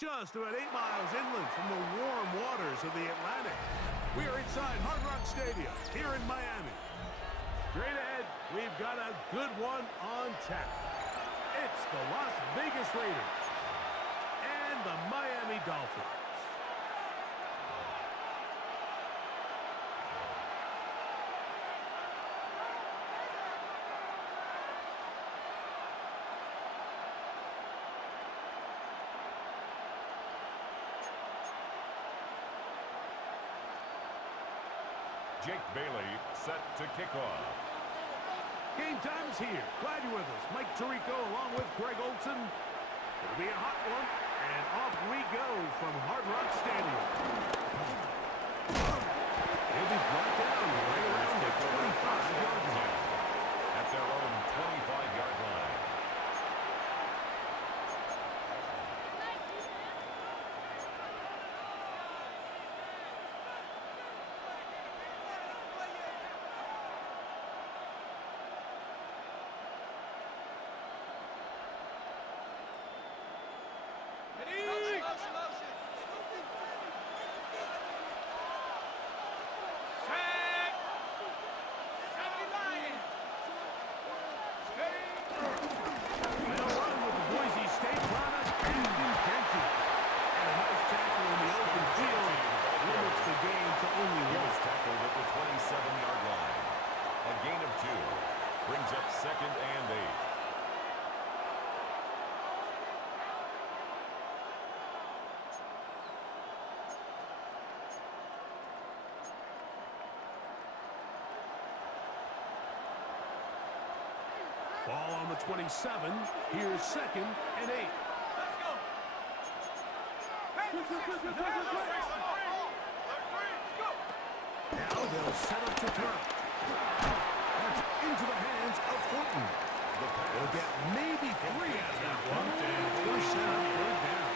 just about 8 miles inland from the warm waters of the Atlantic. We are inside Hard Rock Stadium here in Miami. Straight ahead, we've got a good one on tap. It's the Las Vegas Raiders and the Miami Dolphins. Jake Bailey set to kick off. Game time is here. Glad you're with us. Mike Tirico along with Greg Olson. It'll be a hot one, and off we go from Hard Rock Stadium. He'll be brought down right around the 25-yard line. At their own 25-yard line. Brings up 2nd and 8. Ball on the 27. Here's 2nd and 8. Let's go. Now they'll set up to throw. That's into the hands of Horton. They'll get maybe 3 out of that one. And they're set up 3rd down.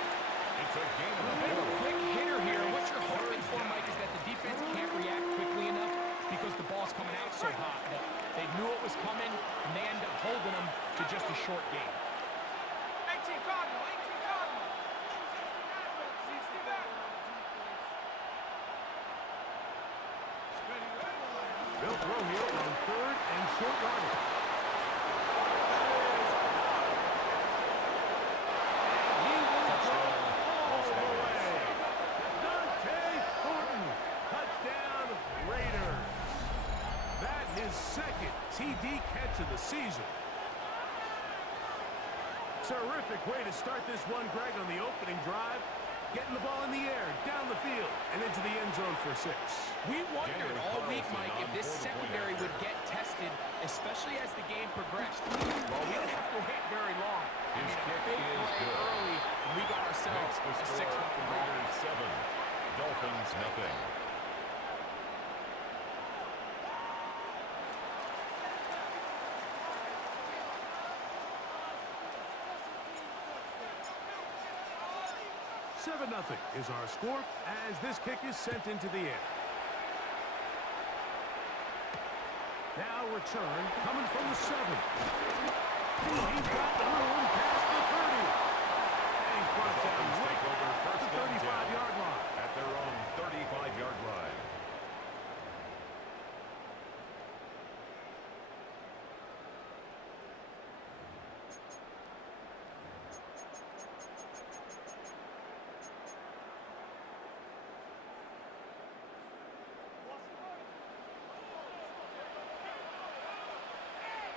It's a game of a bit of a quick hitter here. What you're hoping for, Mike, is that the defense can't react quickly enough because the ball's coming out so hot. But they knew it was coming, and they end up holding them to just a short game. 18 Cardinal, 18 Cardinal. They'll throw here on 3rd and short yardage. And he will go all the way. Dante Thornton, touchdown Raiders. That is 2nd TD catch of the season. Terrific way to start this one, Greg, on the opening drive. Getting the ball in the air, down the field, and into the end zone for 6. We wondered all week, Mike, if this secondary would get tested, especially as the game progressed. Well, we didn't have to wait very long. I mean, a big play early, and we got ourselves a 6-0 Raiders 7, Dolphins nothing. Nothing is our score as this kick is sent into the air. Now return coming from the 7. He's got room past the 30. And he's brought down right over the 35-yard line. At their own 35-yard line.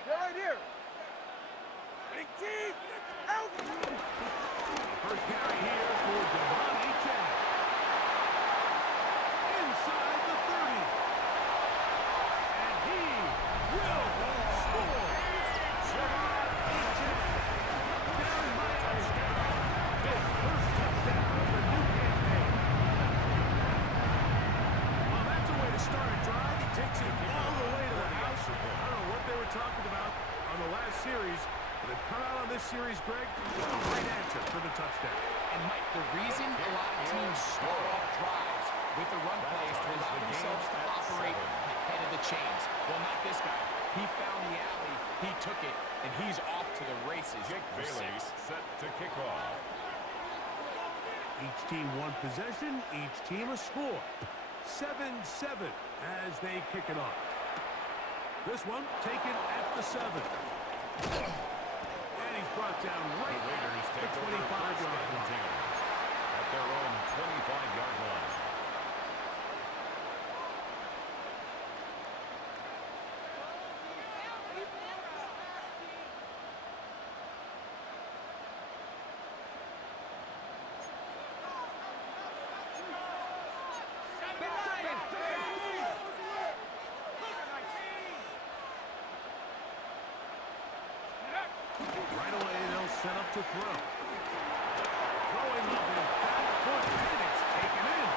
Right here. Big team. Out. First carry here for Devon Chad. Inside the 30. And he will score. Devon Chad. Down by a touchdown. His first touchdown of the new campaign. Well, that's a way to start a drive. He takes it all the way to the house. I don't know what they were talking about on the last series, but they've come out on this series, Greg, with a great answer for the touchdown. And, Mike, the reason a lot of teams start off drives with the run plays to allow themselves to operate ahead of the chains. Well, not this guy. He found the alley, he took it, and he's off to the races. Jake Bailey set to kick off. Each team one possession, each team a score. 7-7 as they kick it off. This one taken at the 7. And he's brought down right at the 25-yard line. At their own 25-yard line. Right away, they'll set up to throw. Throwing off his back foot, and it's taken in.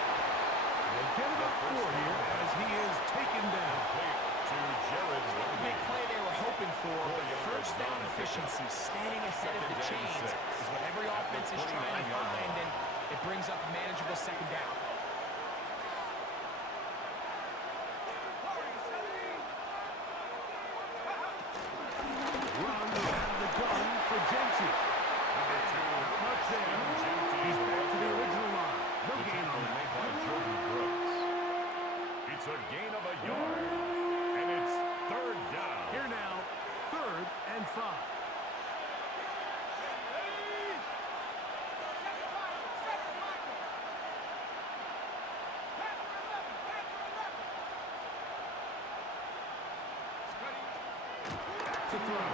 They'll get it up 4 here as he is taken down. To Jared. The big play they were hoping for, but first down efficiency, staying ahead of the chains, is what every offense is trying to find, and it brings up a manageable second down. Run out of the gun for Gentry. Not much there. He's back to the original line. No gain on that. It's a gain of a yard, and it's third down. Here now, 3rd and 5. To throw.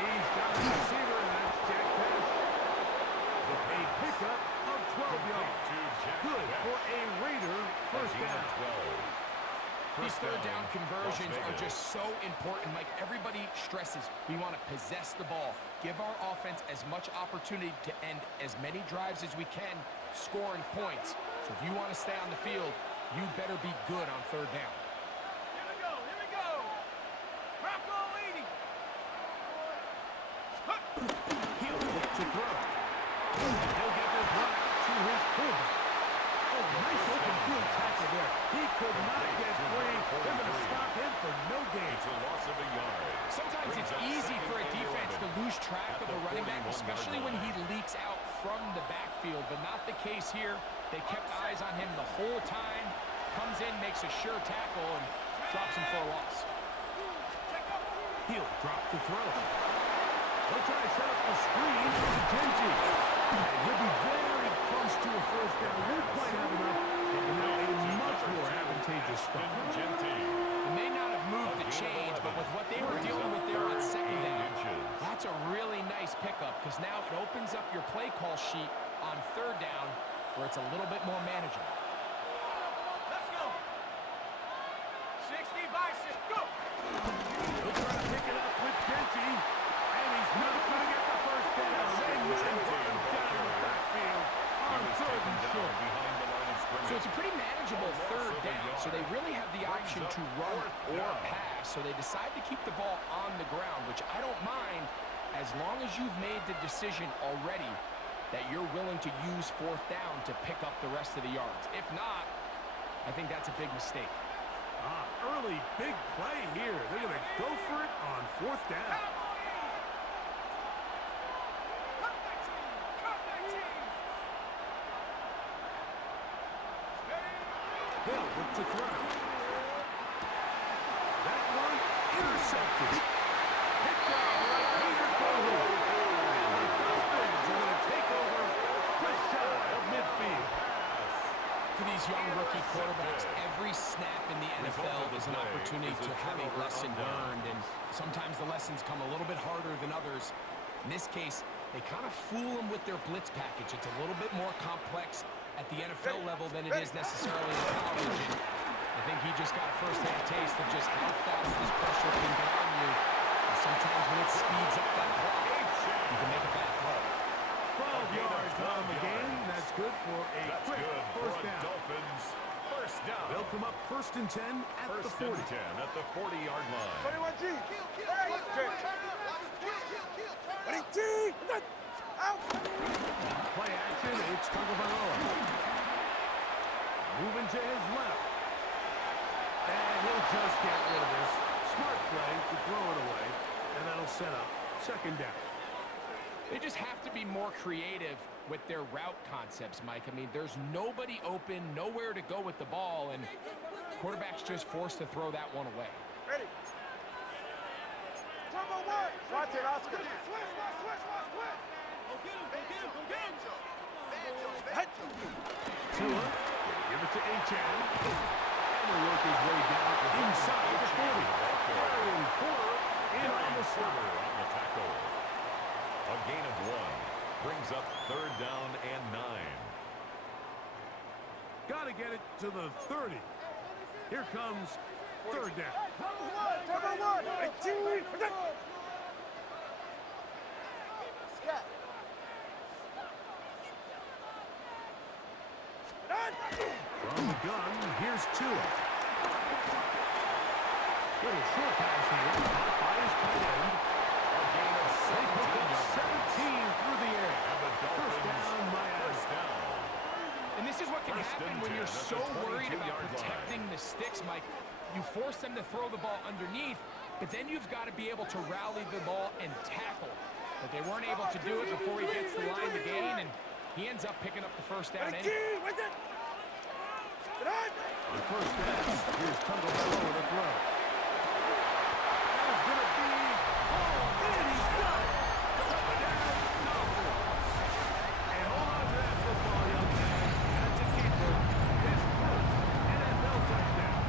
He's got the receiver, and that's Jack Bash. A pickup of 12 yards. Good for a Raider first down. These third down conversions are just so important. Like everybody stresses, we want to possess the ball, give our offense as much opportunity to end as many drives as we can, scoring points. So if you want to stay on the field, you better be good on third down. Here we go, here we go. Rocco leading. He'll look to throw. He'll get this one out to his fullback. Oh, nice open field tackle there. He could not get free. They're going to stop him for no gain. It's a loss of a yard. Sometimes it's easy for a defense to lose track of a running back, especially when he leaks out from the backfield, but not the case here. They kept eyes on him the whole time. Comes in, makes a sure tackle, and drops him for a loss. He'll drop to throw. They'll try to set up the screen to Gentry. And he'll be very close to a first down. Won't quite have enough. And now a much more advantageous spot. They may not have moved the chains, but with what they were dealing with there on second down, that's a really nice pickup because now it opens up your play call sheet on third down where it's a little bit more manageable. Let's go. 60 bicep, go. He'll try to pick it up with Gentry. And he's not going to get the first down. They brought him down in the backfield on 3rd and short. So it's a pretty manageable third down, so they really have the option to run or pass, so they decide to keep the ball on the ground, which I don't mind as long as you've made the decision already that you're willing to use 4th down to pick up the rest of the yards. If not, I think that's a big mistake. Early big play here. They're going to go for it on 4th down. He'll look to throw. That one intercepted. Picked up by Peter Cohen. And the Dolphins are going to take over just shy of midfield. For these young rookie quarterbacks, every snap in the NFL is an opportunity to have a lesson learned, and sometimes the lessons come a little bit harder than others. In this case, they kind of fool them with their blitz package. It's a little bit more complex at the NFL level than it is necessarily in college, and I think he just got a first-hand taste of just how fast this pressure can get on you. And sometimes when it speeds up that clock, you can make a bad play. 12 yards on the game. That's good for a quick first down. Dolphins first down. They'll come up 1st and 10 at the 40. First and 10 at the 40-yard line. 21G. Running T. Out. Play action. It's Tagovailoa. Moving to his left. And he'll just get rid of this. Smart play to throw it away. And that'll set up 2nd down. They just have to be more creative with their route concepts, Mike. I mean, there's nobody open, nowhere to go with the ball, and quarterback's just forced to throw that one away. Ready. Turbo one. Watch it, Oscar. Switch. Go get him. Tua, give it to H.N. And will work his way down inside the 40. Brian Porter in on the stop. On the tackle. A gain of 1 brings up 3rd down and 9. Got to get it to the 30. Here comes 3rd down. Turbo one. 18. Scat. From the gun, here's Tua. Little short pass here, caught by his tight end. A gain of They pick up 17 17 through the air. And the Dolphins, First down, Miami. first down. And this is what can First happen and when 10 you're at the so worried 22-yard about line. protecting the sticks, Mike. You force them to throw the ball underneath, but then you've got to be able to rally the ball and tackle. But they weren't able to do it before he gets the line to gain, and he ends up picking up the first down anyway. On first down, here's Tungle Below to throw. That is going to be, and he's got it. Touchdown, Dolphins. And hold on to that football, young man. That's a keeper. His first NFL touchdown.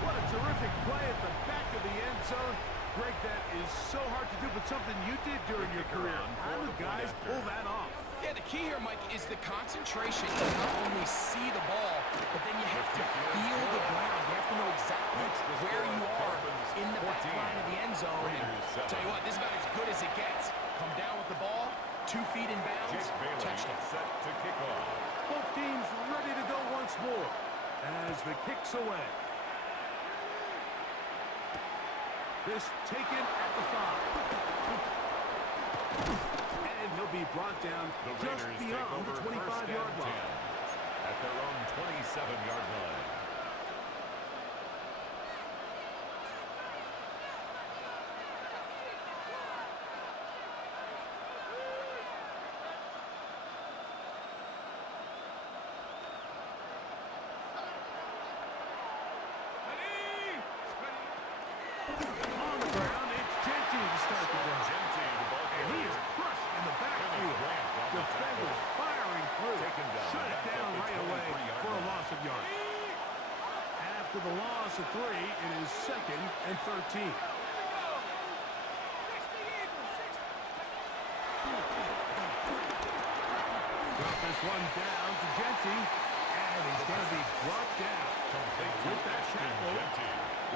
What a terrific play at the back of the end zone. Greg, that is so hard to do, but something you did during your career. How do guys pull that off? Yeah, the key here, Mike, is the concentration to not only see the ball, but then you have to feel the ground. You have to know exactly where you are in the back line of the end zone. And tell you what, this is about as good as it gets. Come down with the ball, 2 feet in bounds, touchdown. Set to kick off. Both teams ready to go once more as the kick's away. This taken at the 5. And he'll be brought down The just Raiders take beyond over the first 25-yard and 10 line. at their own 27-yard line. On the ground, it's Genty to start the drive. Genty, the ball And he is crushed in the backfield. Defenders firing through. Taken down. Shut it down At the right away 23-yard for a line. loss of yards. After the loss of 3, it is 2nd and 13. Drop this one down to Genty, and he's going to be brought down. With that tackle,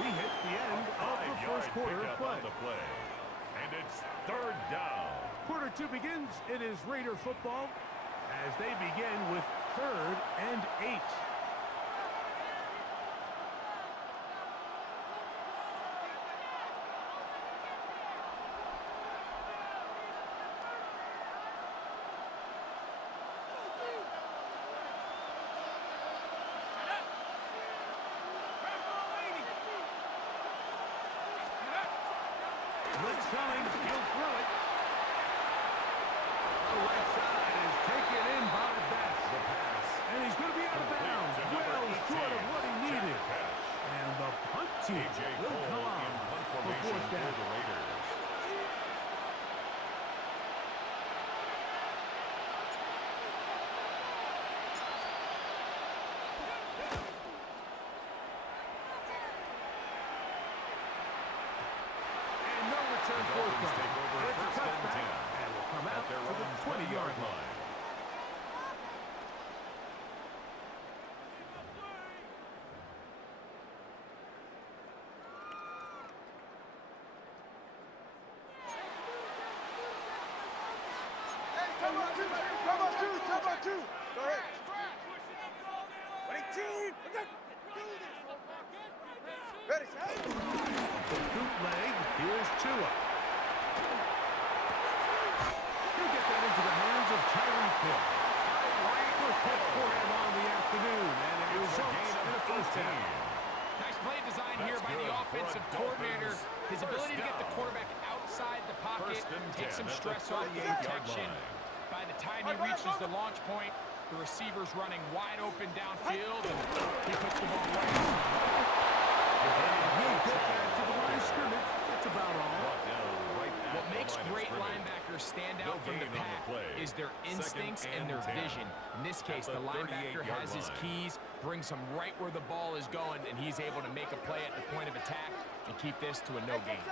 we hit the end of the first quarter of play. The play. And it's 3rd down. Quarter 2 begins. It is Raider football as they begin with 3rd and 8. Blitz coming. He'll throw it. The right side is taken in by Best. The pass. And he's going to be out of bounds. Well short of what he needed. And the punt team A.J. will Cole come on in punt for formation 4th for down. the Raiders. And no return Dolphins forthcoming. take over It's a 1st and touchback. 10 And will come at out their to the own 20-yard 20-yard line. line. Turbo two. Go ahead. 18. Ready, set. The bootleg. Here's Tua. He'll get that into the hands of Tyreek Hill. First pick for him on the afternoon, and it results in a first down. Nice play design here by the offensive coordinator. His ability to get the quarterback outside outside the pocket, First and take 10 some at the stress off the 38-yard protection. line. By the time he reaches the launch point, the receiver's running wide open downfield, and he puts the ball right out. He'll get back to the line of scrimmage. That's about all. Brought down right at What the makes line of great scrimmage. linebackers stand No out from the gain on the pack play. is their instincts Second and their and 10. vision. In this case, At the the linebacker 38-yard has his line. keys, brings him right where the ball is going, and he's able to make a play at the point of attack and keep this to a no gain.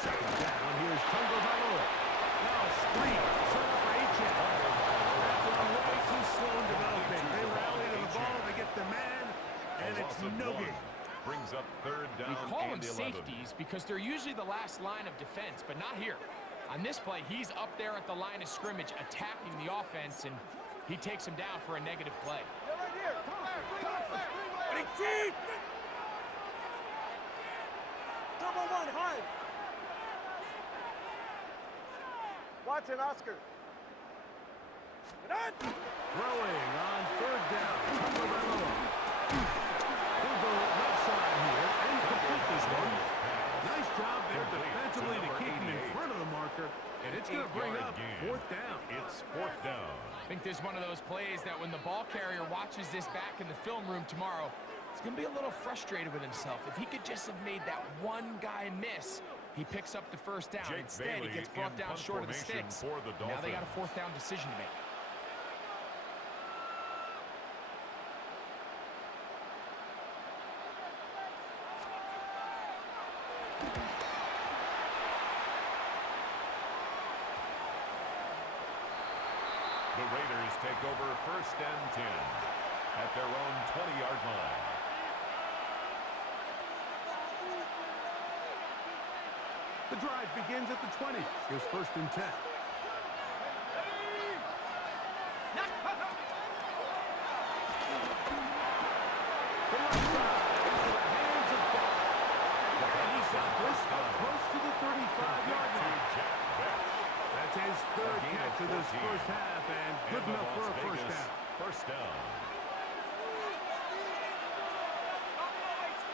Second down, here's Tungo Valoa. Now screen, set up for H.M. That one way too slow in developing. They rally to the ball, they get the man, and it's no gain. Brings up third down We call them and 11. safeties because they're usually the last line of defense, but not here. On this play, he's up there at the line of scrimmage attacking the offense, and he takes him down for a negative play. Double one, high. Watson, Oscar. Throwing on third down, Tungo Valoa. He'll go left side here and complete this one. Nice job there defensively to keep him in front of the marker, and it's going to bring up fourth down. It's fourth down. I think this is one of those plays that when the ball carrier watches this back in the film room tomorrow, he's going to be a little frustrated with himself. If he could just have made that one guy miss, he picks up the first down. Jake Instead, Bailey he gets brought in down punt short of the formation sticks. for the Now they got a Dolphins. fourth down decision to make. The Raiders take over first and 10 at their own 20-yard line. The drive begins at the 20. Here's first and 10. The left side into the hands of Beck. And he's got this up close to the 35-yard line. That's his third catch of this first half, and good enough for a first down. First down.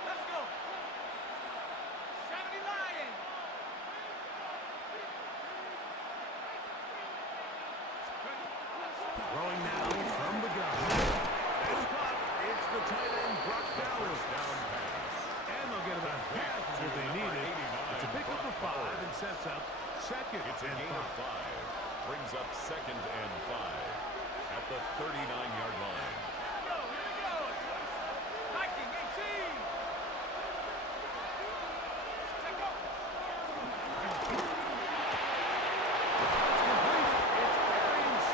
Let's go. 70 Lion. Throwing now from the gun. It's caught. It's the tight end, Brock Bowers. Down pass. And they'll get about half of what they needed. It's a pickup of 5 and sets up second It's a and gain of 5. 5. Brings up second and 5 at the 39-yard line. Here we go. Viking 18. Check out.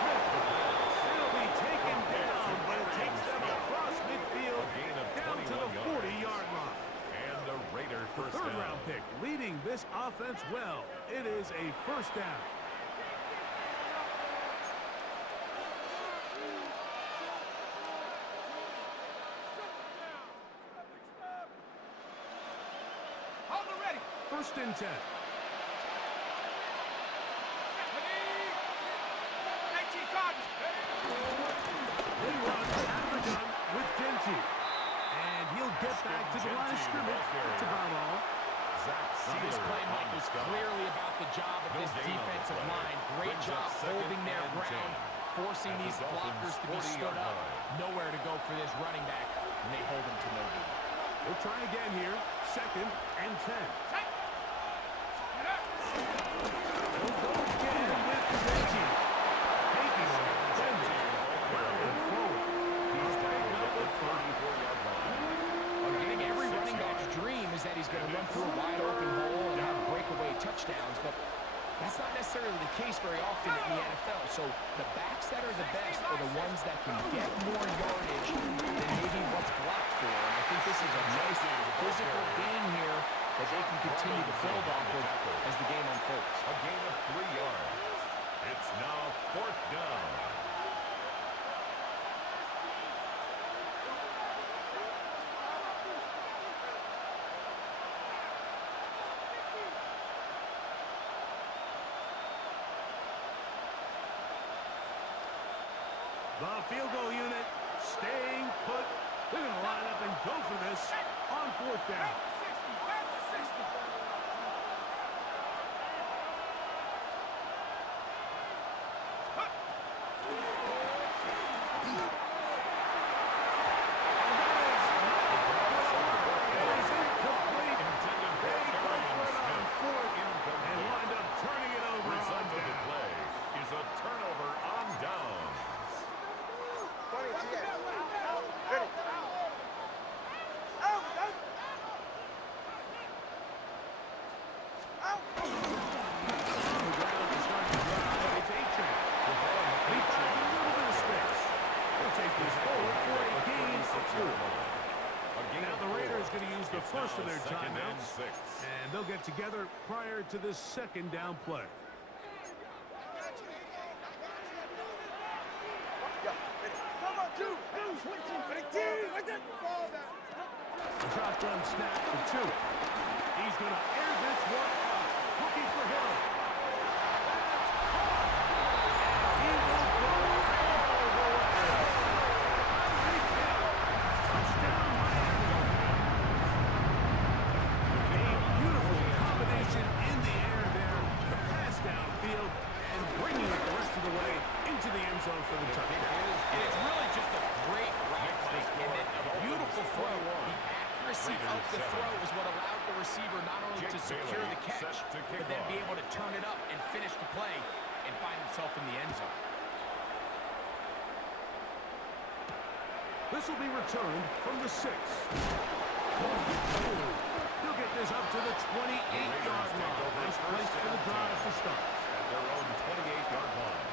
It'll be taken down, but it takes them across midfield A gain of down to the 21 yards. 40-yard line. And a Raider first Third down. round pick leading this offense well. It is a first down. Hold the ready. First and 10. 19 Cardinals. They run out of the gun with Genty. And he'll get back to the line of scrimmage. That's about all. Now, this play, Mike, was clearly about the job of this defensive line. Great job holding their ground, forcing these blockers to be stood up. Nowhere to go for this running back, and they hold him to no gain. We'll try again here. Second and 10. He'll go again with Genty. Taking a defender. Rounded forward. He's picking up the 34-yard line. I think every running back's dream is that he's going to run through a wide open hole and have breakaway touchdowns, but that's not necessarily the case very often in the NFL. So the backs that are the best are the ones that can get more yardage than maybe what's blocked for. And I think this is a nice physical gain here that they can continue to build off of as the game unfolds. A gain of 3 yards. It's now fourth down. The field goal unit staying put. They're going to line up and go for this on fourth down. first of their second and timeouts. 6. And they'll get together prior to this second down play. A shotgun snap for two. He's going to air this one out. Looking for Hill. He will go all the way. Tyreek Hill. Touchdown, Miami. A beautiful combination in the air there. The pass downfield and bringing it the rest of the way into the end zone for the touchdown. And it's really just a great route, Mike, and then a beautiful throw. The accuracy of the throw is what allowed the receiver not only to secure the catch, but then be able to turn it up and finish the play and find himself in the end zone. This will be returned from the 6. He'll get this up to the 28-yard line. Nice place for the drive to start. At their own 28-yard line.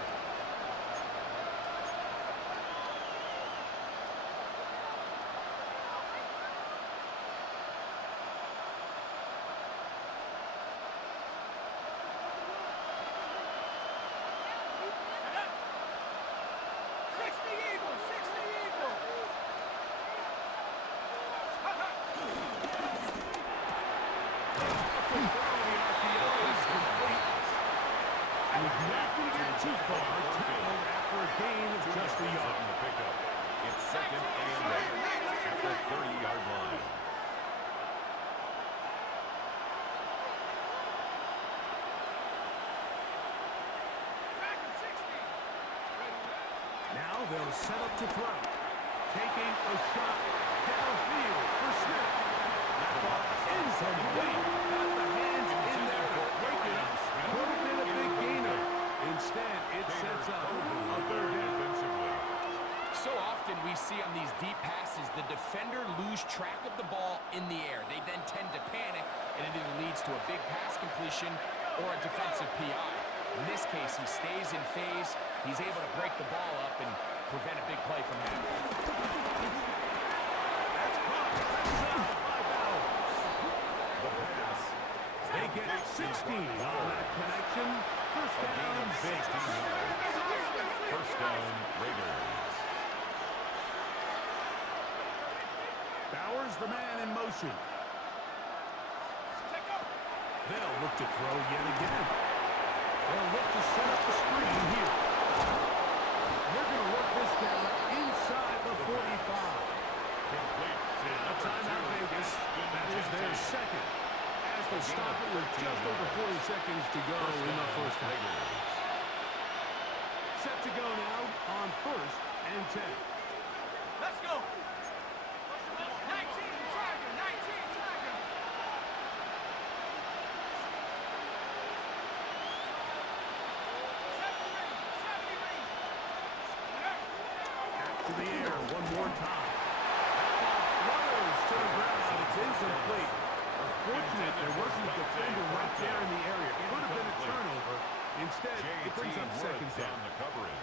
Too far, tackled after a gain of just a yard. The pickup. It's second and 8 at the 30-yard line. Now they'll set up to throw. Taking a shot downfield for Smith. That ball incomplete. Got the hands in there to break it up. Could have been a big gainer. Instead, it sets up a third down. So often we see on these deep passes, the defender lose track of the ball in the air. They then tend to panic, and it either leads to a big pass completion or a defensive PI. In this case, he stays in phase. He's able to break the ball up and prevent a big play from happening. That's caught. That's by Bowers. The pass. They get 16 on that connection. First down, big. First down, Raiders. Bowers, the man in motion. They'll look to throw yet again. They'll look to set up the screen here. They're going to work this down inside the 45. Complete. A timeout, Vegas. That is their second. As they stop it with just over 40 seconds to go in the first half. Set to go now on 1st and 10. Let's go. 19, Tiger, 19, Tiger. Back to the air one more time. That ball flutters to the ground. It's incomplete. Unfortunate there wasn't a defender right there in the area. It would have been a turnover. Instead, it brings up second down. The coverage.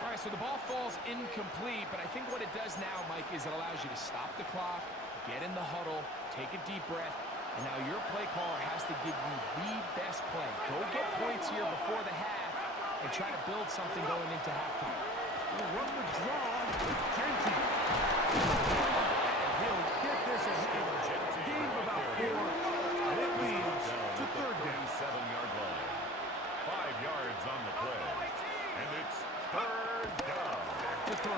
All right, so the ball falls incomplete, but I think what it does now, Mike, is it allows you to stop the clock, get in the huddle, take a deep breath, and now your play caller has to give you the best play. Go get points here before the half and try to build something going into halftime. He'll run the draw with Genty. And he'll get this ahead. Gain of about 4, and it leads to third down. 7-yard line. 5 yards on the play. And it's third down. Back to throw.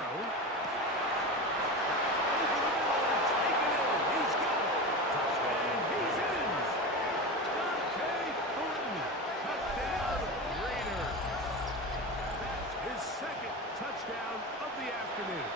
Over the middle and taken in. He's got it. And he's in. Dante Thornton. Touchdown, Raiders. That's his second touchdown of the afternoon.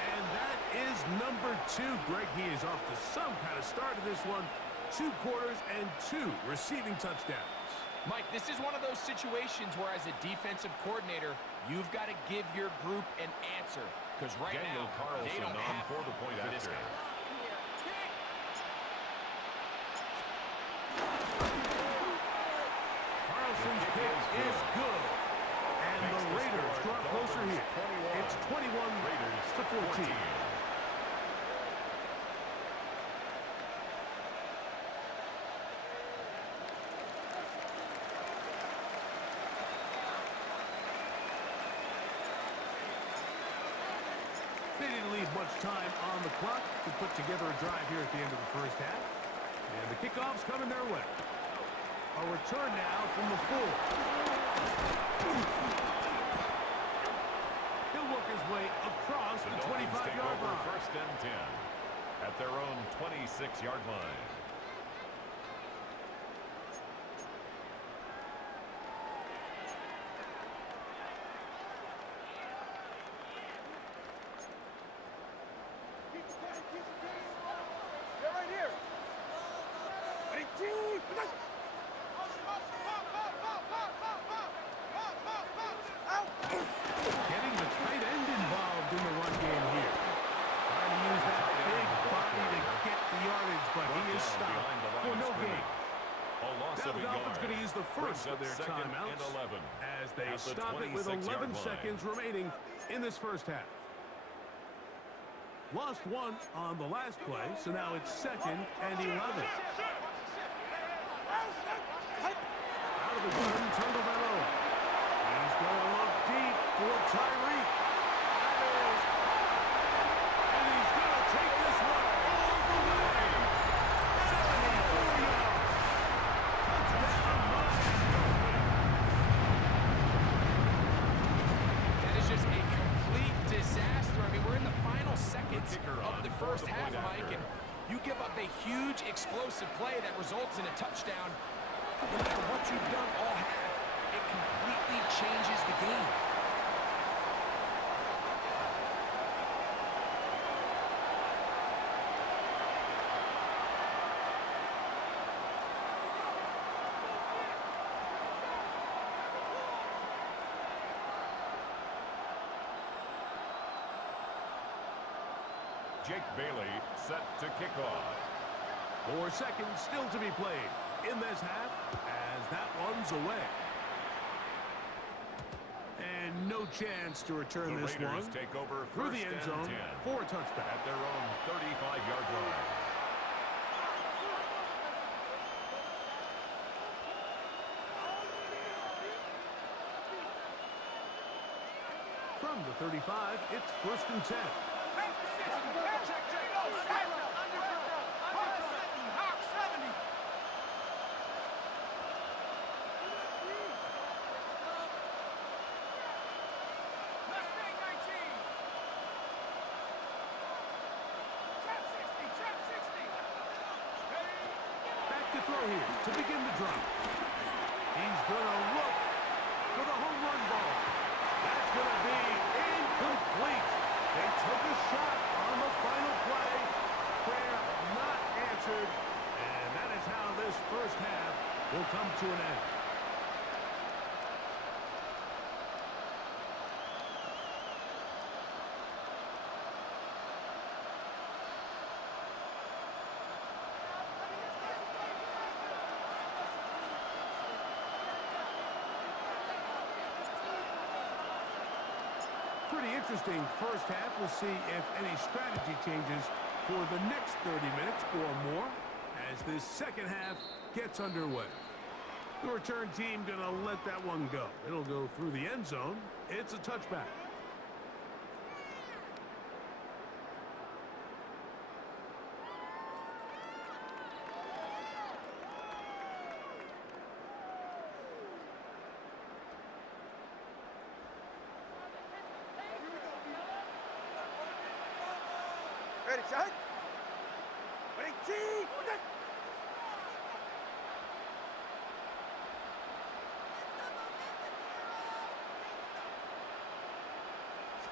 And that is number 2. Greg, he is off to some kind of start of this one. 2 quarters and 2 receiving touchdowns. Mike, this is one of those situations where as a defensive coordinator, you've got to give your group an answer. Because right Daniel now, Carlson they don't have for the point for this after. guy. Carlson's kick is good. And the Raiders draw closer here. It's 21 to 14. They didn't leave much time on the clock to put together a drive here at the end of the first half. And the kickoff's coming their way. A return now from the full. He'll work his way across the 25-yard line. First and 10 at their own 26-yard line. They're right here. Getting the tight end involved in the run game here. Trying to use that big body to get the yardage, but he is stopped for no gain. Now the Dolphins going to use the first of their timeouts as they stop it with 11 seconds remaining in this first half. Lost one on the last play, so now it's 2nd and 11. Out of the gun, Tagovailoa. He's going to look deep for Tyreek. And he's going to take this one all the way. 74 yards. Touchdown, That is just a complete disaster. I mean, we're in the final seconds of the first half, Mike, and you give up a huge explosive play that results in a touchdown. No matter what you've done all half, it completely changes the game. Jake Bailey set to kick off. 4 seconds still to be played in this half as that one's away. And no chance to return this one take over through the end zone for a touchdown. At their own 35-yard line. From the 35, it's 1st and 10. Back to throw here to begin the drive. He's going to look for the home run ball. That's going to be incomplete. They took a shot on the final play. Prayer not answered. And that is how this first half will come to an end. Pretty interesting first half. We'll see if any strategy changes for the next 30 minutes or more as this second half gets underway. The return team going to let that one go. It'll go through the end zone. It's a touchback. Ready, set. Ready, team.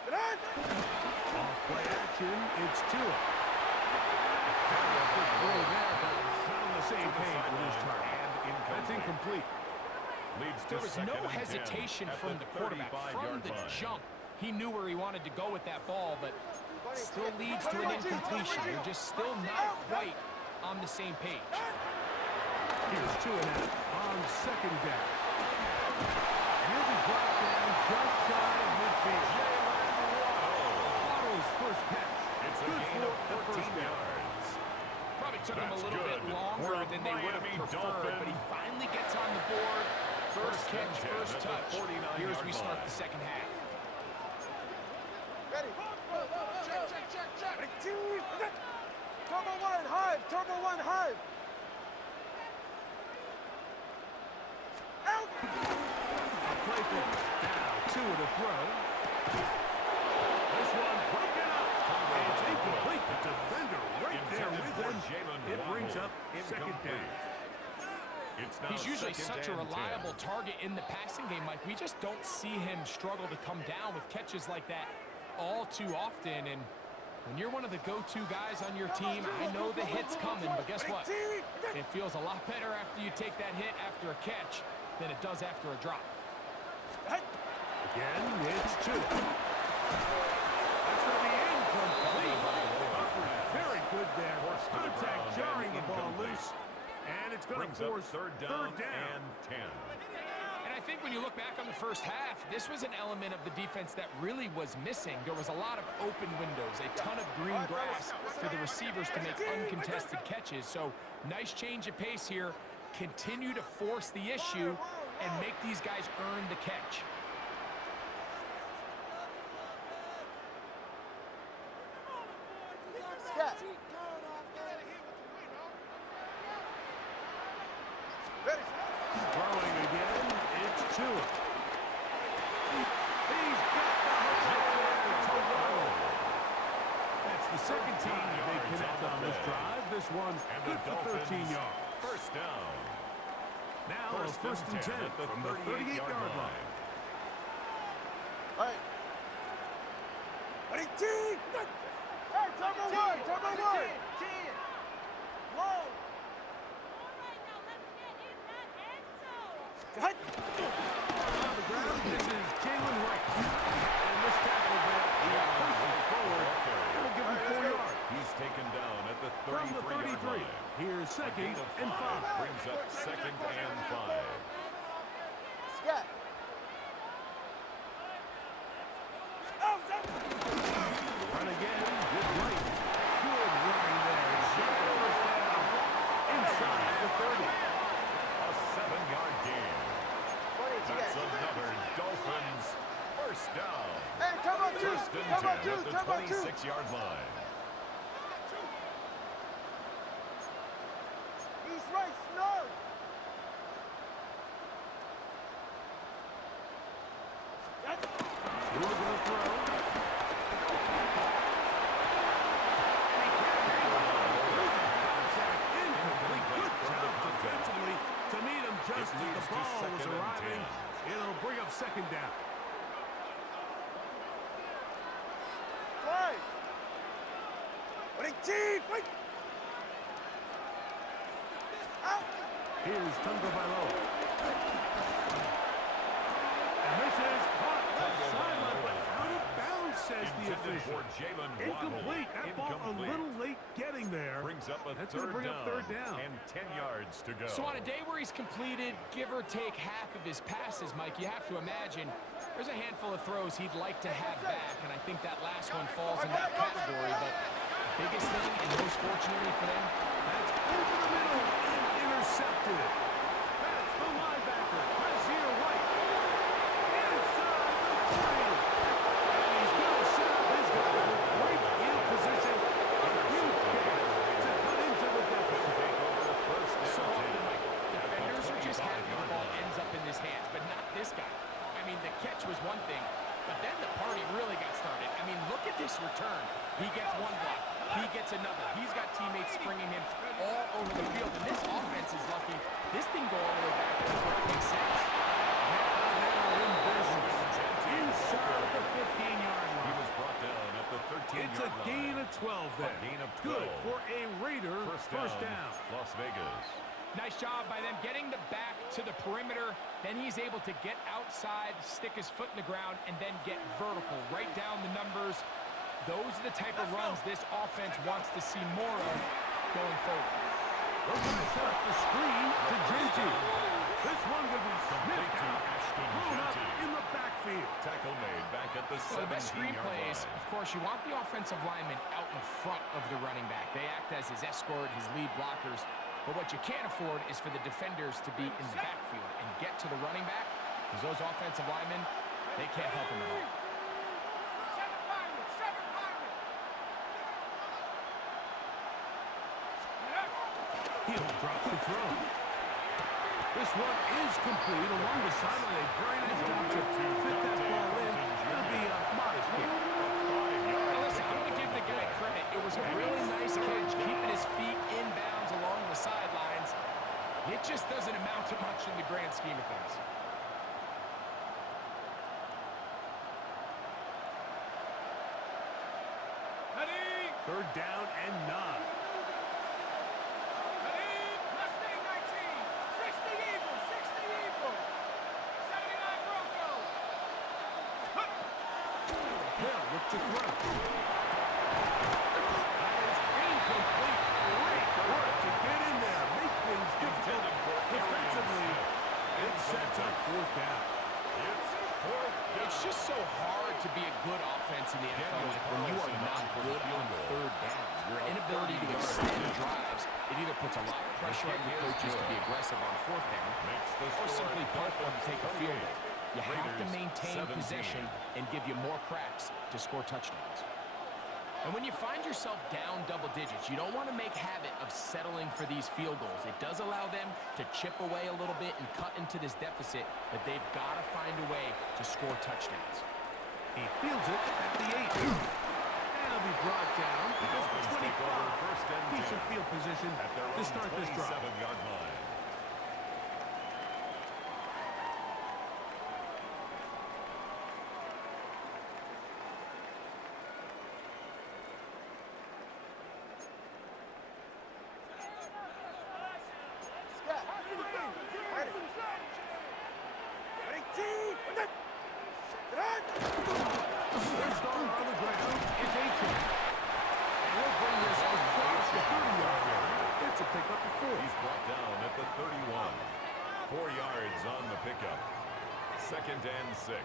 Off-play action, it's Tua. Good throw there, but not on the same page with his target. That's incomplete. There was no hesitation from the quarterback. From the jump, he knew where he wanted to go with that ball, but still leads to an incompletion. They're just still not quite on the same page. Here's Tua now on 2nd down. He'll be brought down just shy of midfield. Waddle's first catch. It's good a gain for of the 14 first down. yards. Probably took him a That's little bit good longer for a than they would have Miami preferred, Dolphin. but he finally gets on the board. First catch, at first the touch. 49 Here as yard we start line. the second half. Ready. Turbo one, hive! Turbo one, hive! Out! A play for down, 2 to throw. This one broken up. It's incomplete. The defender right there with him. It brings up second down. He's usually such a reliable target in the passing game, Mike. We just don't see him struggle to come down with catches like that all too often. And when you're one of the go-to guys on your team, I know the hit's coming, but guess what? It feels a lot better after you take that hit after a catch than it does after a drop. Again, it's 2. That's going to be incomplete. Covered very good there. Contact jarring the ball loose. And it's going to force third down and 10. And I think when you look back on the first half, this was an element of the defense that really was missing. There was a lot of open windows, a ton of green grass for the receivers to make uncontested catches. So nice change of pace here. Continue to force the issue and make these guys earn the catch. Throwing again, it's 2. He's got the hook to roll. That's the second time that they connect on this drive. This one good for 13 yards. First down. Now a first and 10 from the 38-yard line. Hey! Ready, team! Hey, turbo one! Turbo one! Low! On the ground, this is Jalen Wright. And this tackle there, he pushes forward. It'll give him 4 yards. He's taken down at the From the 33-yard 33, line. here's second and 5. Brings up second and 5. Scat! Run again with Wright. Good running there. Shot the first down. Inside the 30. A 7-yard gain. That's another Dolphins first down. Hey, come on, two! First and Come on, 10 two! at the Come on, two! 26-yard line. He's right, snug! We're going to throw. Incomplete. Good job defensively to meet him just as the ball was arriving. It'll bring up second down. Play! Ready, team! Wait! Out! Here's Tunga Bailoa. And this is caught left sideline, but out of bounds, says the official. Incomplete. That ball a little late getting there. Brings up a That's going to bring up third down. And 10 yards to go. So on a day where he's completed, give or take half of his passes, Mike, you have to imagine there's a handful of throws he'd like to have back, and I think that last one falls in that category. But the biggest thing, and most fortunately for them, That's over the middle and intercepted. That's the linebacker, Brazier White. Inside the 3. And he's going to set up his guys with great field position. A huge chance to cut into the deficit. so often, Mike, defenders are just happy the ball ends up in his hands, but not this guy. I mean, the catch was one thing, but then the party really got started. I mean, look at this return. He gets one block. He gets another. He's got teammates springing him all over the field, and this offense is lucky. This thing go all the way back before it makes sense. Now they're in business. Inside the 15-yard He line. was brought down at the 13-yard line. It's a gain of 12 there. A gain of 12. Good for a Raider first down. Las Vegas. Nice job by them getting the back to the perimeter. Then he's able to get outside, stick his foot in the ground, and then get vertical. Right down the numbers. Those are the type of runs this offense wants to see more of going forward. They're going to set up the screen to Genty. This one will be sniffed out. Thrown up in the backfield. Tackle made back at the So the best screen 17-yard plays, line. of course, you want the offensive lineman out in front of the running back. They act as his escort, his lead blockers. But what you can't afford is for the defenders to be in the backfield and get to the running back, because those offensive linemen, they can't help him at all. He'll drop the throw. This one is complete along the sideline. A very nice job to fit that ball in. It'll be a modest gain. Now listen, I'm going to give the guy credit. It was a really nice catch, keeping his feet in bounds along the sidelines. It just doesn't amount to much in the grand scheme of things. Third down and 9. Left thing 19. 60 Eagles. 60 Eagles. 79 Broncos. Hill look to throw. That is incomplete. Great work to get in there. Make things difficult defensively. It sets up fourth down. It's just so hard to be a good offense in the NFL when you are not good on third down. Your inability to extend drives, it either puts a lot of pressure on your coaches to be aggressive on fourth down or simply punt or take a field goal. You have to maintain possession and give you more cracks to score touchdowns. And when you find yourself down double digits, you don't want to make habit of settling for these field goals. It does allow them to chip away a little bit and cut into this deficit, but they've got to find a way to score touchdowns. He fields it at the 8. And he'll be brought down because the 25. Decent field position to start this drive. 27-yard line. Second and 6.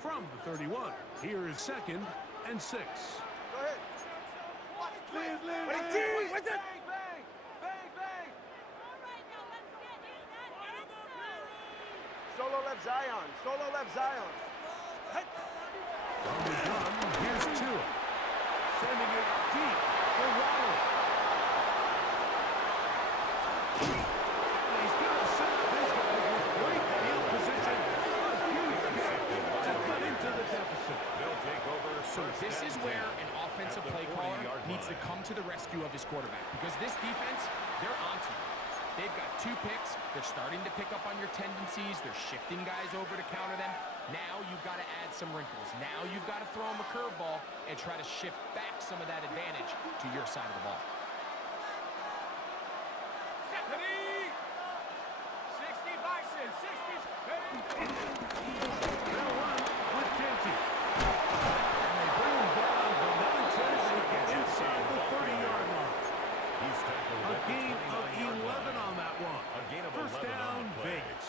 From the 31, here is second and 6. Go ahead. Wait, T! Wait there! Bang! Bang! Bang! Solo left Zion. Solo left Zion. From the gun, here's Tua. Sending it deep for Waddle. And he's going to set up his guys with great field position. A huge to cut into the deficit. They'll take over. So this is where an offensive play caller needs to come to the rescue of his quarterback, because this defense, they're onto you. They've got 2 picks. They're starting to pick up on your tendencies. They're shifting guys over to counter them. Now you've got to add some wrinkles. Now you've got to throw them a curveball and try to shift back some of that advantage to your side of the ball. 60 Bison. 60. They'll run with Dempsey. And they bring him down, but not until they get inside the 30-yard line. He's tackled A at the gain of 29-yard 11 line. on that one. A gain of First 11 down, on the play. Vegas.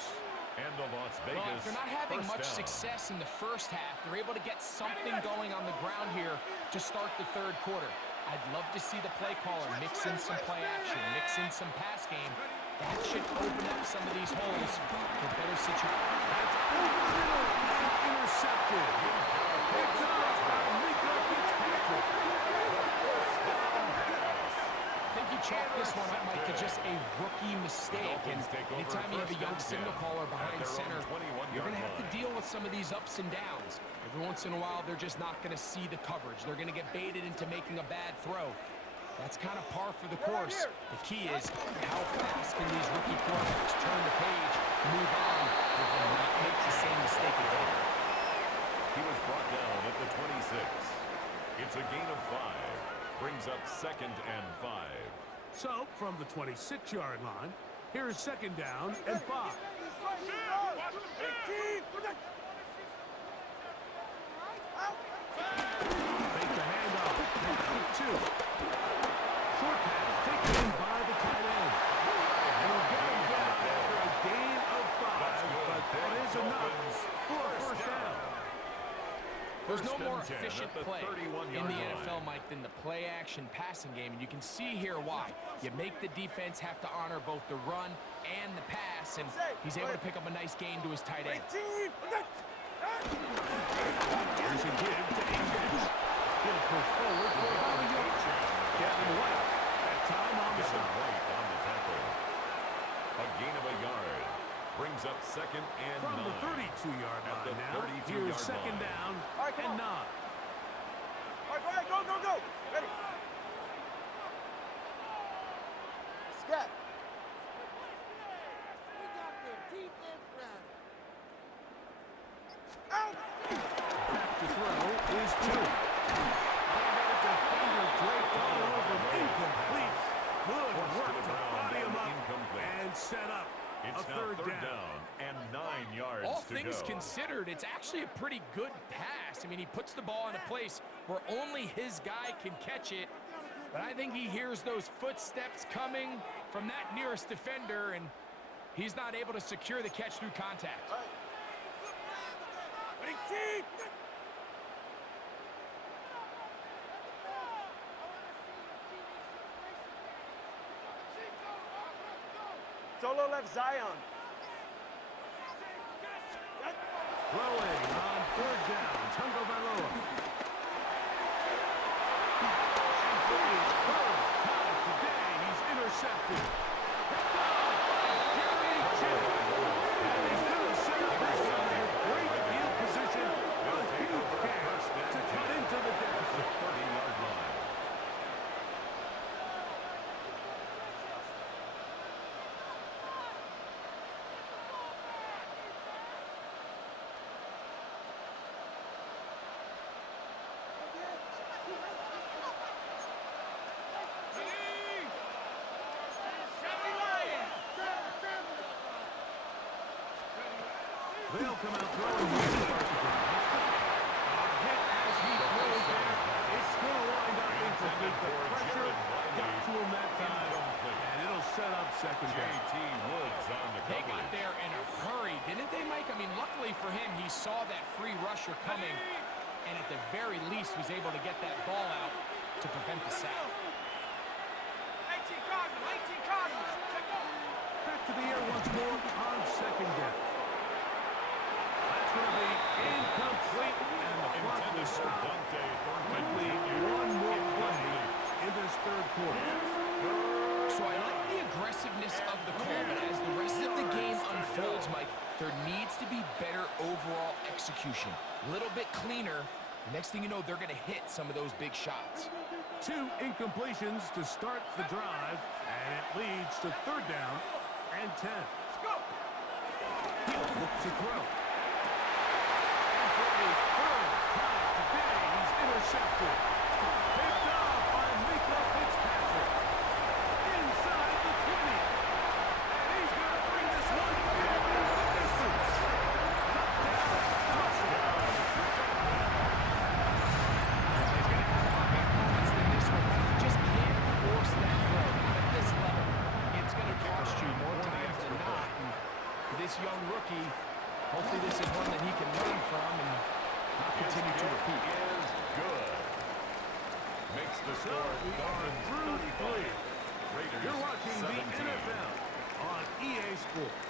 And the Las Vegas Well, if they're not having first much down. success in the first half, they're able to get something going on the ground here to start the third quarter. I'd love to see the play caller mix in some play action, mix in some pass game. That should open up some of these holes for better situations. That's over the middle and intercepted. Picked up by Mika Fitzpatrick. I think you chalk this one up, Mike, to just a rookie mistake. And anytime you have a young signal caller behind center, you're going to have to deal with some of these ups and downs. Every once in a while, they're just not going to see the coverage. They're going to get baited into making a bad throw. That's kind of par for the course. The key is how fast can these rookie quarterbacks turn the page, move on, and then not make the same mistake again. He was brought down at the 26. It's a gain of 5. Brings up second and 5. So, from the 26-yard line, here is second down and 5. Take the handoff. 2. Short pass taken in by the tight end. And we'll get him down after a gain of 5, but that is enough for a first down. There's no First more and 10 efficient at the play 31-yard in the line. NFL, Mike, than the play-action passing game, and you can see here why. You make the defense have to honor both the run and the pass, and he's able to pick up a nice gain to his tight end. Here's a give to Akins. He'll push forward for about a yard. Kevin White. That time on the Kevin stop. White on the tackle. A gain of a yard. Brings up second and From 9. the 32-yard At the line now. 32-yard Here's second line. down All right, come and 9. on. All right, go ahead, go, go, go. Ready. Scat. Out. Back to throw is 2. That defender draped all over him. Incomplete. Good Forced work to the to ground body him and up incomplete. and set up It's a now third third down. down and 9 yards All to things go. considered, it's actually a pretty good pass. I mean, he puts the ball in a place where only his guy can catch it. But I think he hears those footsteps coming from that nearest defender, and he's not able to secure the catch through contact. All right. Ready, team. Solo left Zion. Throwing on third down. Tungo Valoa. And for his third time today, he's intercepted. Picked off by Jerry Chip. And he's going to set up this one in great field position. A huge pass to cut into the deficit. 30-yard line. They'll come out throwing to start the drive. A hit as he throws there. It's going to wind up incomplete. The pressure got to him that time. And it'll set up second down. J.T. Woods on the They got coverage. there in a hurry, didn't they, Mike? I mean, luckily for him, he saw that free rusher coming, and at the very least was able to get that ball out to prevent the sack. 18 Cardinals, 18 Cardinals. Check out. Back to the air once more on second down. That's going to be incomplete, and the clock will Intended for stop. Dante Quickly, one more play in this third quarter. So I like the aggressiveness of the call, but as the rest of the game unfolds, Mike, there needs to be better overall execution. A little bit cleaner. The next thing you know, they're going to hit some of those big shots. 2 incompletions to start the drive, and it leads to third down and 10. Let's go. He'll look to throw. And for a third time today, he's intercepted. Picked off by Mika Fitzpatrick. Inside the 20. And he's going to bring this one back into the distance. Touchdown, touchdown. He's going to have a lot more moments than this one. You just can't force that throw. Not at this level. It's going to cost you more times than not. And for this young rookie, hopefully this is one that he can learn from and not continue to repeat. Is good. Makes the So score we are Dolphins through 35. 3. Raiders You're watching 17. the NFL on EA Sports.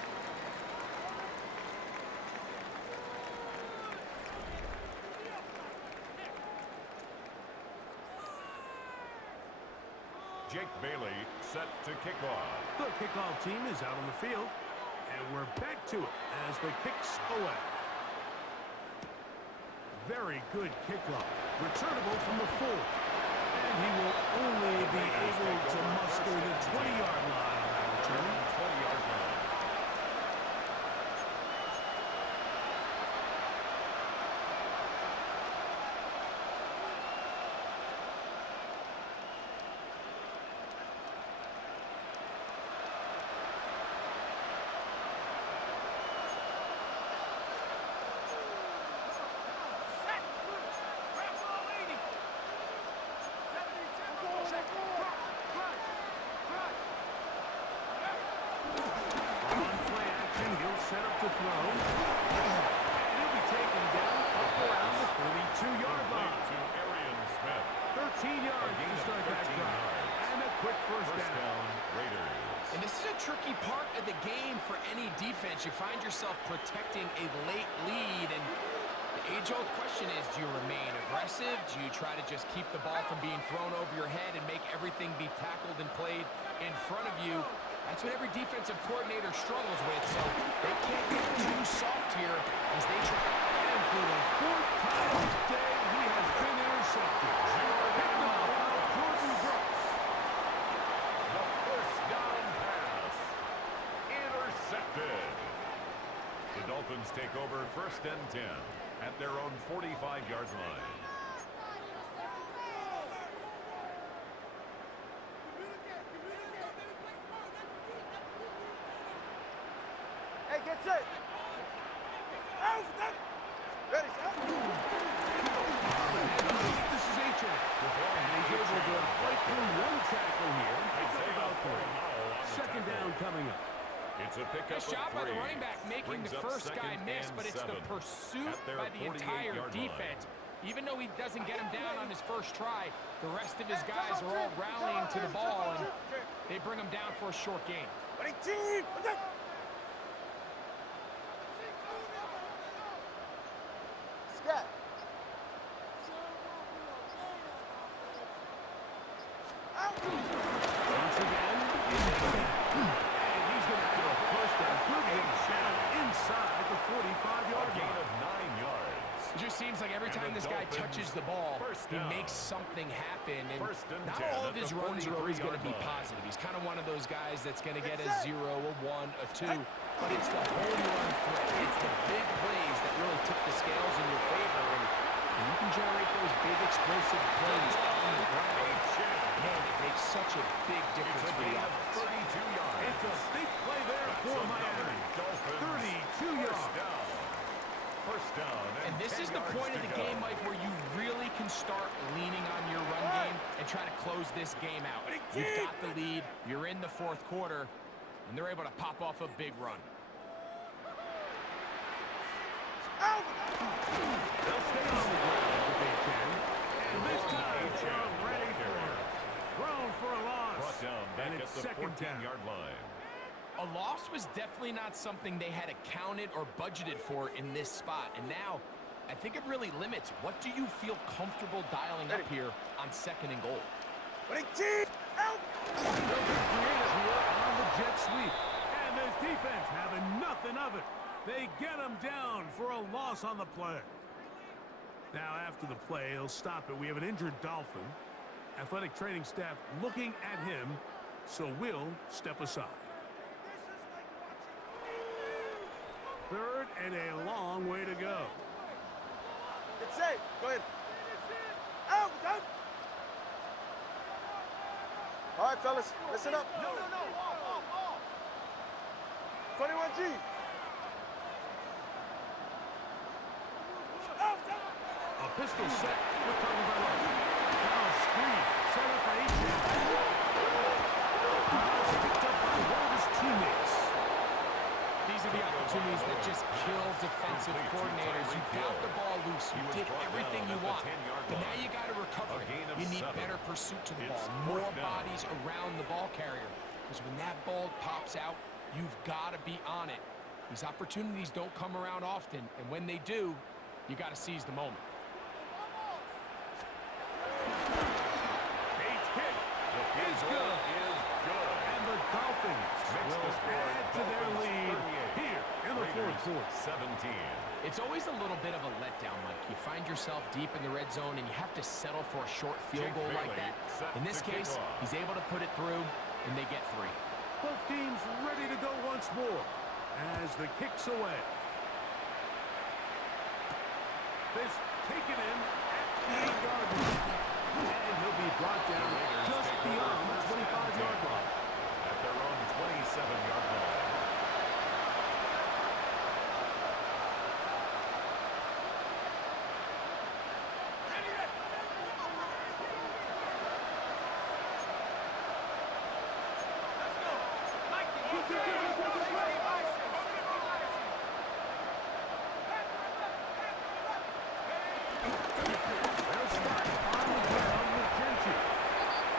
Jake Bailey set to kick off. The kickoff team is out on the field, and we're back to it as the kicks away. Very good kickoff. Returnable from the 4. And he will only be able to muster the 20-yard line on that return. 20-yard line. On play action, he'll set up to throw. And he'll be taken down up around the 32-yard line. To Arian Smith. 13 yards to start that 13 drive. yards. And a quick first First down. down, Raiders. And this is a tricky part of the game for any defense. You find yourself protecting a late lead, and age-old question is, do you remain aggressive? Do you try to just keep the ball from being thrown over your head and make everything be tackled and played in front of you? That's what every defensive coordinator struggles with, so they can't get too soft here as they try. And for the fourth time today, he has been intercepted. Picked off by Jordan Brooks. The first down pass. Intercepted. The Dolphins take over 1st and 10 at their own 45-yard line. Hey, get set. Out. Ready, set. This is H.A. And he's able to fight through one tackle here. Picks up about 3. Second down coming up. It's a pickup Nice job of 3. by the running back making Brings the up first guy 2nd miss, and but it's the 7 pursuit at their by the entire 48-yard defense. line. Even though he doesn't get him down on his first try, the rest of his guys are all rallying to the ball, and they bring him down for a short gain. Ready, team. Scat. Once again, and he's going to have a first and good down inside the 45-yard Gain line. of 9 yards. It just seems like every And time the this guy Dolphins touches the ball, first he down. makes something happen, and First and not 10 all of at his the runs are always going to be 43-yard line. positive. He's kind of one of those guys that's going to get a 0, a 1, a 2, but it's the home run threat. It's the big plays that really tip the scales in your favor, and you can generate those big explosive plays on the ground. Man, it makes such a big difference for the Gain of offense. 32 yards. It's a big play there for Miami. 32 yards. First down. And this 10 is the yards point of to the go. game, Mike, where you really can start leaning on your run game and try to close this game out. You've got the lead, you're in the fourth quarter, and they're able to pop off a big run. They'll stay on the ground if they can. And this time they're ready for it. Thrown for a loss. Brought down back And at it's the second down. 14-yard line. A loss was definitely not something they had accounted or budgeted for in this spot. And now, I think it really limits what do you feel comfortable dialing up here on 2nd and goal. Ready, team. Out. They'll get creative here on the jet sweep. And this defense having nothing of it. They get him down for a loss on the play. Now, after the play, he'll stop it. We have an injured Dolphin. Athletic training staff looking at him, so we'll step aside. Third and a long way to go. Get safe. Go ahead. Out. Out. All right, fellas. Listen up. No. 21G. A pistol set with Tagovailoa. Now a screen set up for H.A. It's picked up by one of his teammates. These are the opportunities that just kill defensive coordinators. You got the ball loose. You did everything you want. But now you got to recover it. You need better pursuit to the ball. More bodies around the ball carrier. Because when that ball pops out, you've got to be on it. These opportunities don't come around often. And when they do, you got to seize the moment. Bates' kick is good. And the Dolphins will add to their lead here in the fourth quarter. 17. It's always a little bit of a letdown, Mike. You find yourself deep in the red zone, and you have to settle for a short field goal like that. In this case, he's able to put it through, and they get 3. Both teams ready to go once more as the kick's away. This taken in at the 8-yard line. And he'll be brought down just beyond the 25-yard line. At their own 27-yard line. They'll start on the ground with Gentry.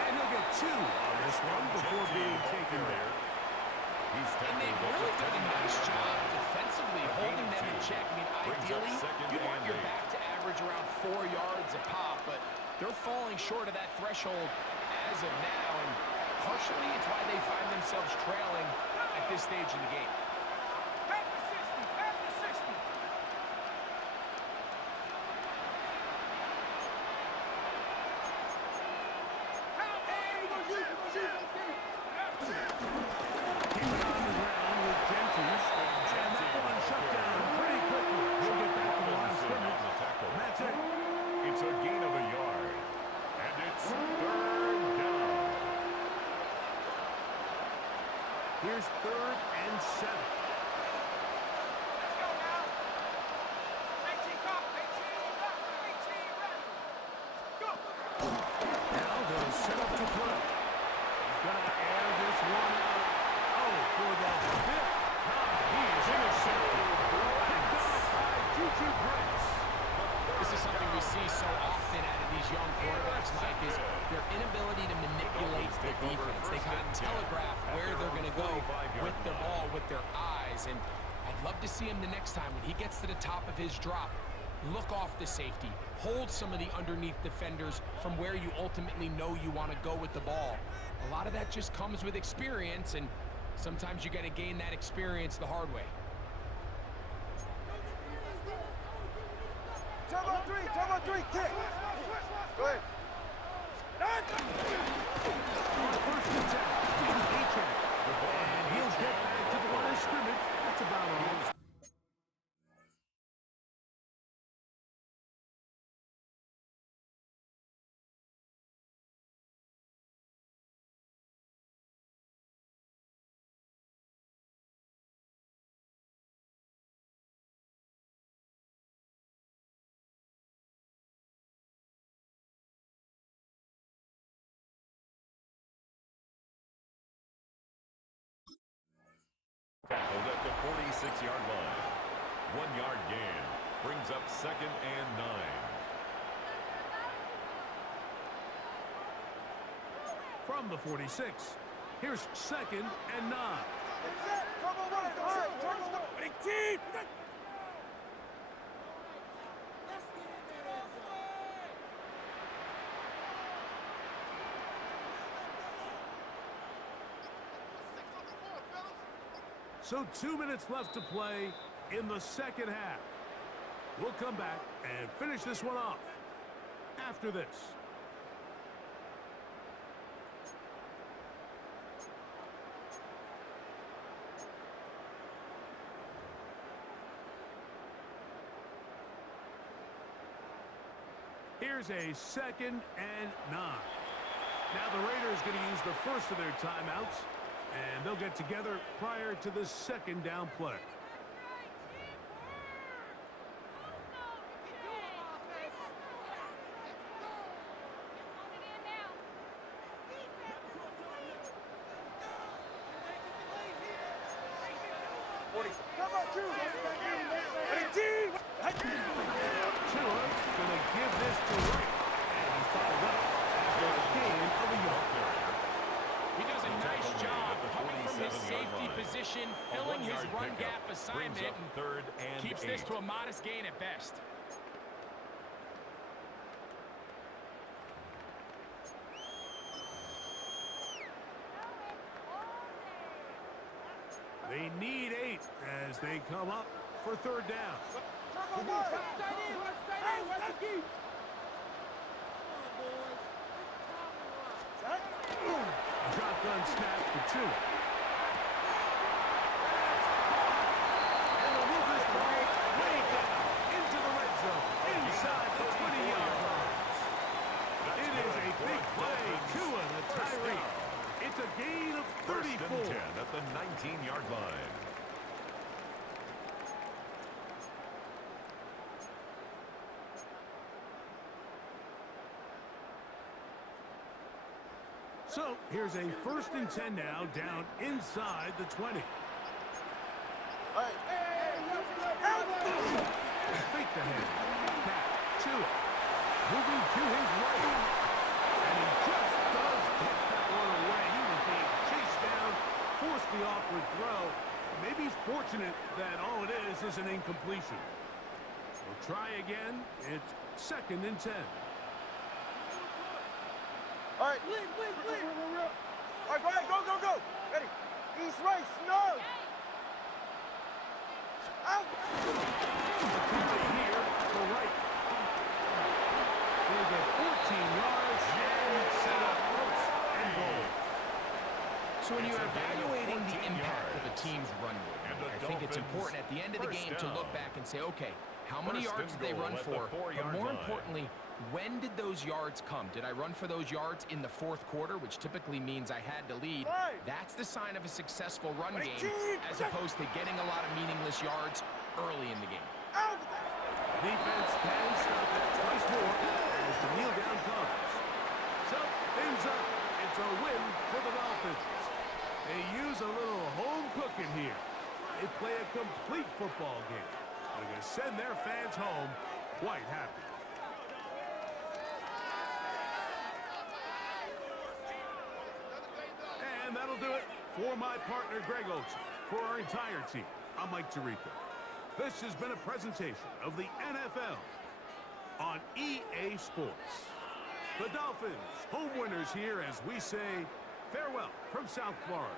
And he'll get 2 on this one before being taken there. And they've really done a nice job defensively holding them in check. I mean, ideally, you want your back average around 4 yards a pop, but they're falling short of that threshold as of now, and partially it's why they find themselves trailing at this stage in the game. Back to 60, back to 60. Keep it on the ground with Gentry. And that one shut down pretty quickly. He'll get back to the line of scrimmage. And that's it. It's a gain of a yard. And it's third down. Here's 3rd and 7. Let's go now. 18 cop, 18 left, 18 ready. Go. Now they'll set up to play. He's going to air this one out. Oh, for the 5th time. He is intercepted. Picked off by Juju Brents. This is something we see so often out of these young quarterbacks, Mike, is their inability to manipulate the defense. They kind of telegraph where they're going to go with the ball, with their eyes, and I'd love to see him the next time when he gets to the top of his drop. Look off the safety. Hold some of the underneath defenders from where you ultimately know you want to go with the ball. A lot of that just comes with experience, and sometimes you got to gain that experience the hard way. Turbo 3, kick. Go ahead. First and 10. It's H.A. And he'll get back to the line of scrimmage. That's about all. Tackled at the 46-yard line. 1-yard gain. Brings up 2nd and 9. From the 46. Here's 2nd and 9. Turbo 1, all right, Turbo 1. 18. So 2 minutes left to play in the second half. We'll come back and finish this one off after this. Here's a 2nd and 9. Now the Raiders going to use the first of their timeouts, and they'll get together prior to the 2nd down play. Tua gonna give this to Wright, and he's followed up after a gain of a yard. He does a nice job coming from his safety position, filling his run gap assignment, and 3rd and keeps 8. this to a modest gain at best. They need 8 as they come up for 3rd down. Shotgun snap for 2. And the roof is brought way down into the red zone, inside the 20-yard line. It is a big play. Tua, the Tyree. It's a gain of 34. 1st and 10 at the 19-yard line. So here's a 1st and 10 now, down inside the 20. Fake the head. Now, Tua moving to his right. And he just does get that one away. He was being chased down, forced the awkward throw. Maybe he's fortunate that all it is an incompletion. We'll try again. It's 2nd and 10. All right, lead. All right, go ahead, go. Ready. East, right, snug. Out. Here for right. They get 14 yards and set up 1st and goal. So when you're It's a gain of evaluating the 14 impact of a yards. team's run game, And the I think it's Dolphins, important at the end of the first game to look down. back and say, okay, how many First yards and did they goal run at the for? But 4-yard more line. importantly, when did those yards come? Did I run for those yards in the 4th quarter, which typically means I had to lead? That's the sign of a successful run game, as opposed to getting a lot of meaningless yards early in the game. The defense can stop it twice more as the kneel down comes. So, things up. It's a win for the Dolphins. They use a little home cooking here. They play a complete football game. They're going to send their fans home quite happy. And that'll do it for my partner, Greg Olson. For our entire team, I'm Mike Tirico. This has been a presentation of the NFL on EA Sports. The Dolphins, home winners here as we say farewell from South Florida.